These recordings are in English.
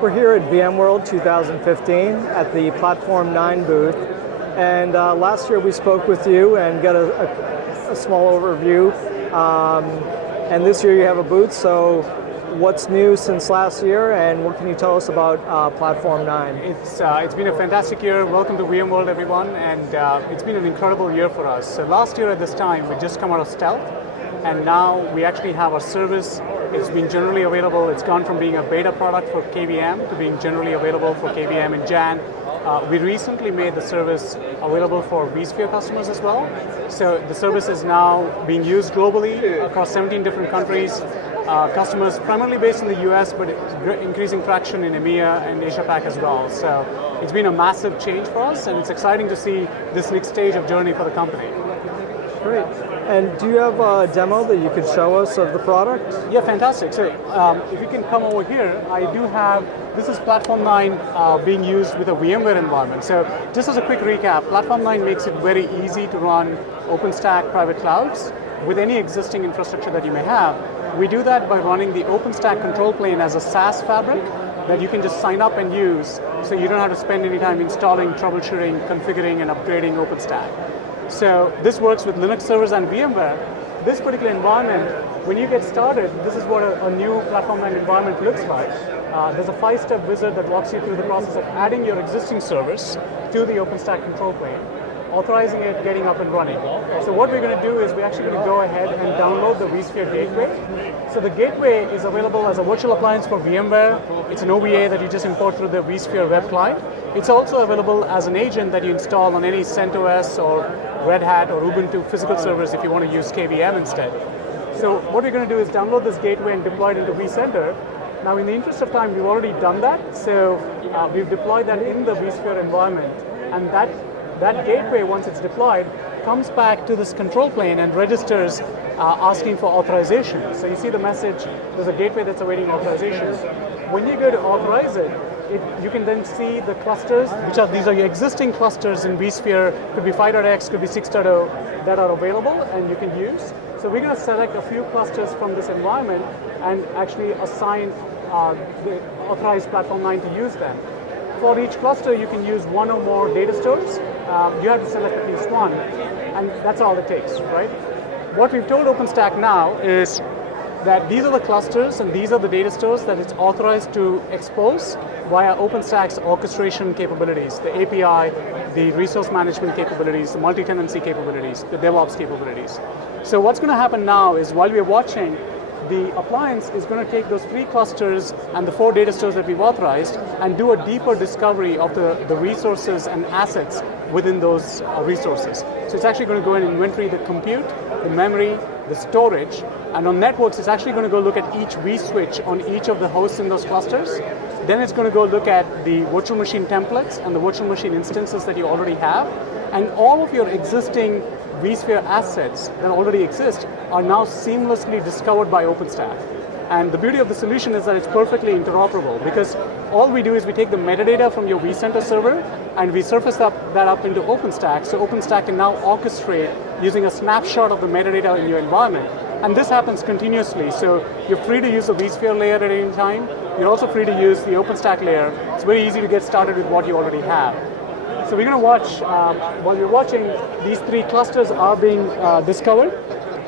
We're here at VMworld 2015 at the Platform9 booth. And last year we spoke with you and got a small overview. And this year you have a booth, so what's new since last year and what can you tell us about Platform9? It's been a fantastic year. Welcome to VMworld, everyone, and it's been an incredible year for us. So last year at this time, we just come out of stealth, and now we actually have our service. It's been generally available. It's gone from being a beta product for KVM to being generally available for KVM in Jan. We recently made the service available for vSphere customers as well. So the service is now being used globally across 17 different countries. Customers primarily based in the US, but increasing traction in EMEA and Asia Pac as well. So it's been a massive change for us, and it's exciting to see this next stage of journey for the company. Great. And do you have a demo that you could show us of the product? Yeah, fantastic. So if you can come over here, I do have, this is Platform9 being used with a VMware environment. So just as a quick recap, Platform9 makes it very easy to run OpenStack private clouds with any existing infrastructure that you may have. We do that by running the OpenStack control plane as a SaaS fabric that you can just sign up and use, so you don't have to spend any time installing, troubleshooting, configuring, and upgrading OpenStack. So this works with Linux servers and VMware. This particular environment, when you get started, this is what a new Platform9 environment looks like. There's a 5-step wizard that walks you through the process of adding your existing service to the OpenStack control plane, authorizing it, getting up and running. So what we're going to do is we're actually going to go ahead and download the vSphere gateway. So the gateway is available as a virtual appliance for VMware. It's an OVA that you just import through the vSphere web client. It's also available as an agent that you install on any CentOS or Red Hat or Ubuntu physical servers if you want to use KVM instead. So what we're going to do is download this gateway and deploy it into vCenter. Now in the interest of time, we've already done that. So we've deployed that in the vSphere environment, and that gateway, once it's deployed, comes back to this control plane and registers asking for authorization. So you see the message, there's a gateway that's awaiting authorization. When you go to authorize it, you can then see the clusters, these are your existing clusters in vSphere, could be 5.x, could be 6.0, that are available and you can use. So we're going to select a few clusters from this environment and actually assign the authorized Platform9 to use them. For each cluster, you can use one or more data stores. You have to select at least one, and that's all it takes, right? What we've told OpenStack now is that these are the clusters and these are the data stores that it's authorized to expose via OpenStack's orchestration capabilities, the API, the resource management capabilities, the multi-tenancy capabilities, the DevOps capabilities. So what's going to happen now is while we're watching, the appliance is going to take those 3 clusters and the 4 data stores that we've authorized and do a deeper discovery of the resources and assets within those resources. So it's actually going to go and inventory the compute, the memory, the storage, and on networks it's actually going to go look at each vSwitch on each of the hosts in those clusters. Then it's going to go look at the virtual machine templates and the virtual machine instances that you already have, and all of your existing vSphere assets that already exist are now seamlessly discovered by OpenStack. And the beauty of the solution is that it's perfectly interoperable, because all we do is we take the metadata from your vCenter server and we surface that up into OpenStack, so OpenStack can now orchestrate using a snapshot of the metadata in your environment. And this happens continuously, so you're free to use the vSphere layer at any time. You're also free to use the OpenStack layer. It's very easy to get started with what you already have. So we're going to watch, while we're watching, these 3 clusters are being discovered,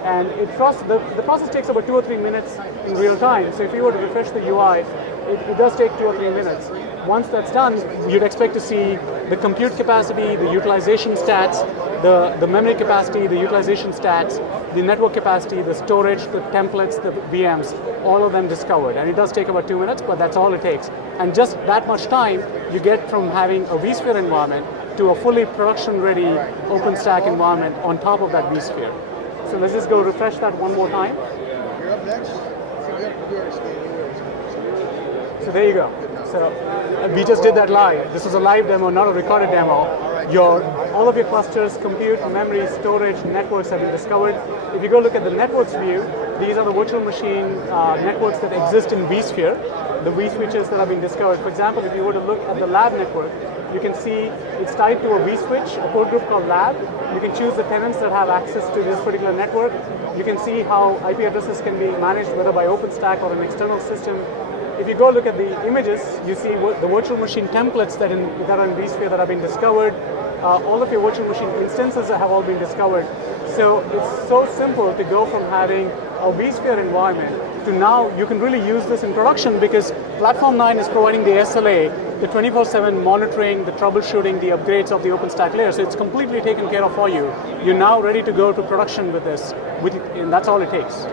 and the process takes about 2 or 3 minutes in real time. So if you were to refresh the UI, it does take 2 or 3 minutes. Once that's done, you'd expect to see the compute capacity, the utilization stats, the memory capacity, the utilization stats, the network capacity, the storage, the templates, the VMs, all of them discovered. And it does take about 2 minutes, but that's all it takes. And just that much time, you get from having a vSphere environment to a fully production-ready OpenStack environment on top of that vSphere. So let's just go refresh that one more time. You're up next. So there you go. So we just did that live. This is a live demo, not a recorded demo. All of your clusters, compute, memory, storage, networks have been discovered. If you go look at the networks view, these are the virtual machine networks that exist in vSphere, the vSwitches that have been discovered. For example, if you were to look at the lab network, you can see it's tied to a vSwitch, a port group called lab. You can choose the tenants that have access to this particular network. You can see how IP addresses can be managed, whether by OpenStack or an external system. if you go look at the images, you see the virtual machine templates that are in vSphere that have been discovered. All of your virtual machine instances have all been discovered. So it's so simple to go from having a vSphere environment to now you can really use this in production because Platform9 is providing the SLA, the 24/7 monitoring, the troubleshooting, the upgrades of the OpenStack layer. So it's completely taken care of for you. You're now ready to go to production with this, and that's all it takes.